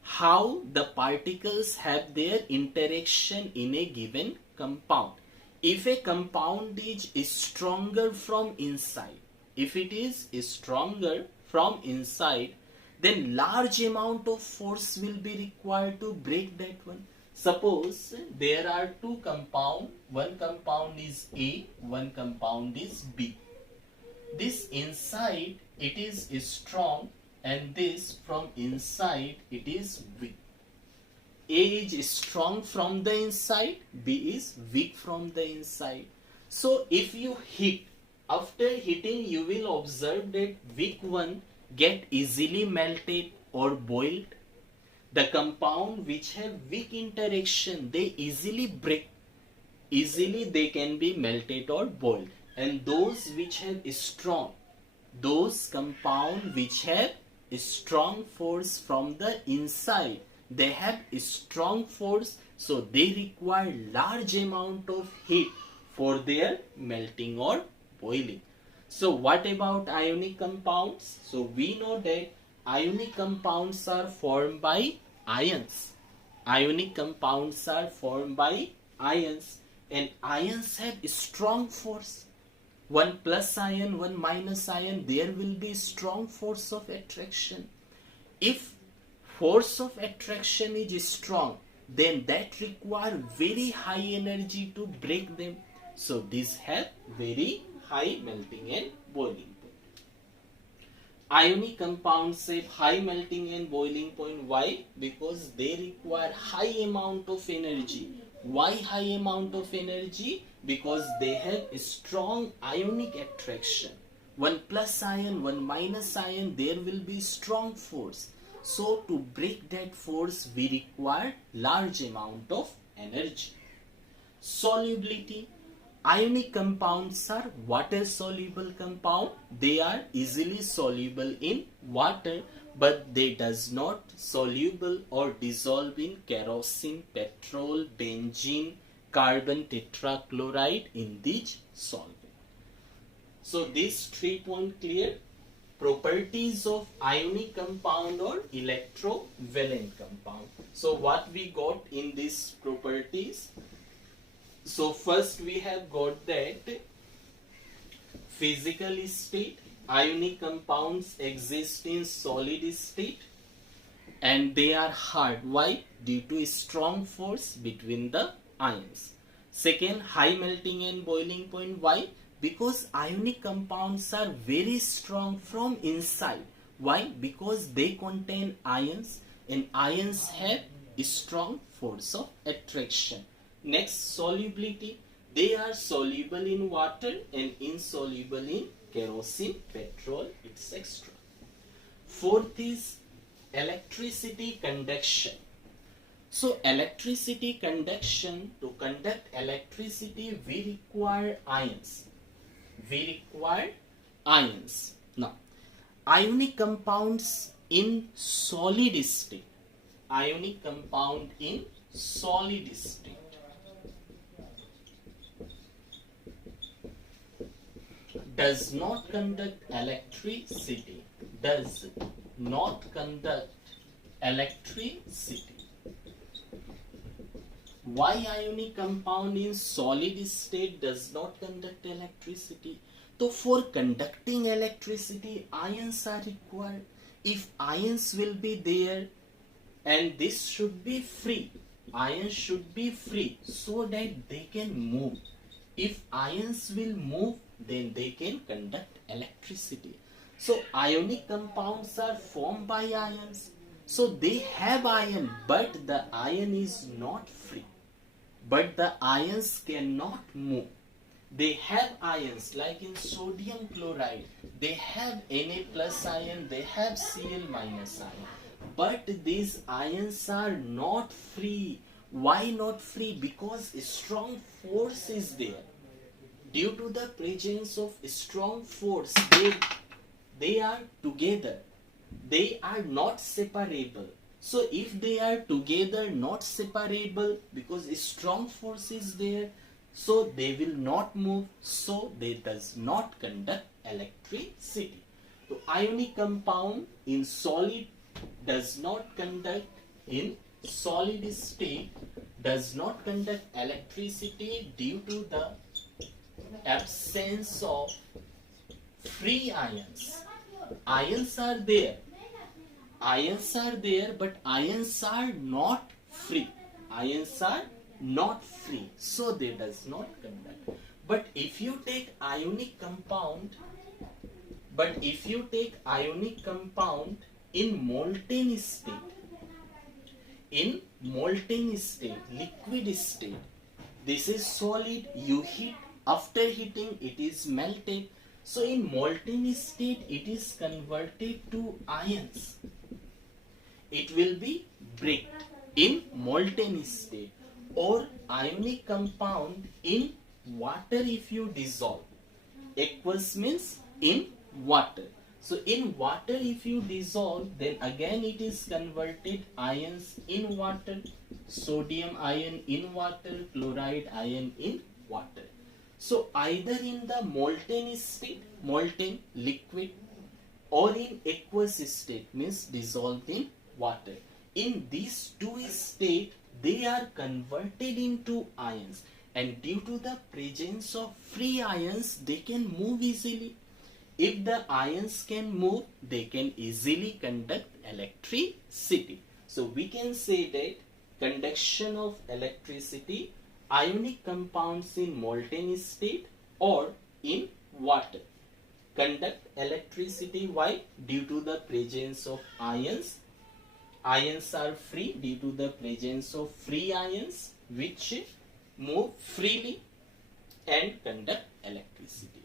How the particles have their interaction in a given compound. If a compound is stronger from inside, then large amount of force will be required to break that one. Suppose there are two compounds, one compound is A, one compound is B. This inside it is strong and this from inside it is weak. A is strong from the inside, B is weak from the inside. So if you heat, after heating you will observe that weak one get easily melted or boiled. The compound which have weak interaction, they easily break. Easily they can be melted or boiled. And those which have strong, those compound which have a strong force from the inside, they have a strong force, so they require large amount of heat for their melting or boiling. So what about ionic compounds? So we know that ionic compounds are formed by ions. Ionic compounds are formed by ions, and ions have a strong force. One plus ion, one minus ion, there will be strong force of attraction. If force of attraction is strong, then that require very high energy to break them. So these have very high melting and boiling point. Ionic compounds have high melting and boiling point. Why? Because they require high amount of energy. Why high amount of energy? Because they have a strong ionic attraction. one plus ion, one minus ion, there will be strong force. So to break that force, we require large amount of energy. Solubility. Ionic compounds are water soluble compound. They are easily soluble in water, but they does not soluble or dissolve in kerosene, petrol, benzene, carbon tetrachloride in these solvent. So these 3 points clear. Properties of ionic compound or electrovalent compound. So what we got in these properties? So first we have got that physical state, ionic compounds exist in solid state and they are hard. Why? Due to a strong force between the ions. Second, high melting and boiling point. Why? Because ionic compounds are very strong from inside. Why? Because they contain ions and ions have a strong force of attraction. Next, solubility. They are soluble in water and insoluble in kerosene, petrol, etc. Fourth is electricity conduction. So electricity conduction, to conduct electricity, we require ions. Now, ionic compounds in solid state. Ionic compound in solid state does not conduct electricity. Does not conduct electricity. Why ionic compound in solid state does not conduct electricity? So for conducting electricity, ions are required. If ions will be there, and this should be free, ions should be free so that they can move. If ions will move, then they can conduct electricity. So ionic compounds are formed by ions. So they have ion, but the ion is not free. But the ions cannot move. They have ions, like in sodium chloride, they have Na plus ion, they have Cl minus ion. But these ions are not free. Why not free? Because a strong force is there. Due to the presence of a strong force, they are together. They are not separable. So if they are together, not separable, because a strong force is there, so they will not move, so they does not conduct electricity. So ionic compound in solid does not conduct, in solid state does not conduct electricity due to the absence of free ions. Ions are there. Ions are there, but ions are not free. Ions are not free, so they does not conduct. But if you take ionic compound, in molten state, liquid state, this is solid, you heat, after heating it is melted. So in molten state it is converted to ions. It will be break in molten state. Or ionic compound in water, if you dissolve. Aqueous means in water. So in water if you dissolve, then again it is converted ions in water. Sodium ion in water, chloride ion in water. So either in the molten state, molten liquid, or in aqueous state, means dissolved in water. In these two states, they are converted into ions, and due to the presence of free ions, they can move easily. If the ions can move, they can easily conduct electricity. So we can say that conduction of electricity, ionic compounds in molten state or in water conduct electricity. Why? Due to the presence of ions. Ions are free due to the presence of free ions which move freely and conduct electricity.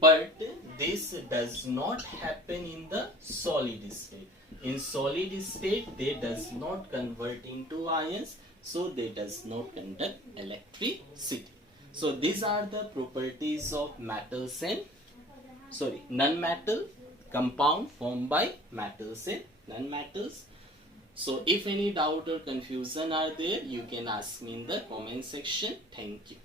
But this does not happen in the solid state. In solid state, they does not convert into ions, so they does not conduct electricity. So these are the properties of metals and non-metal compound formed by metals and non-metals. So if any doubt or confusion are there, you can ask me in the comment section. Thank you.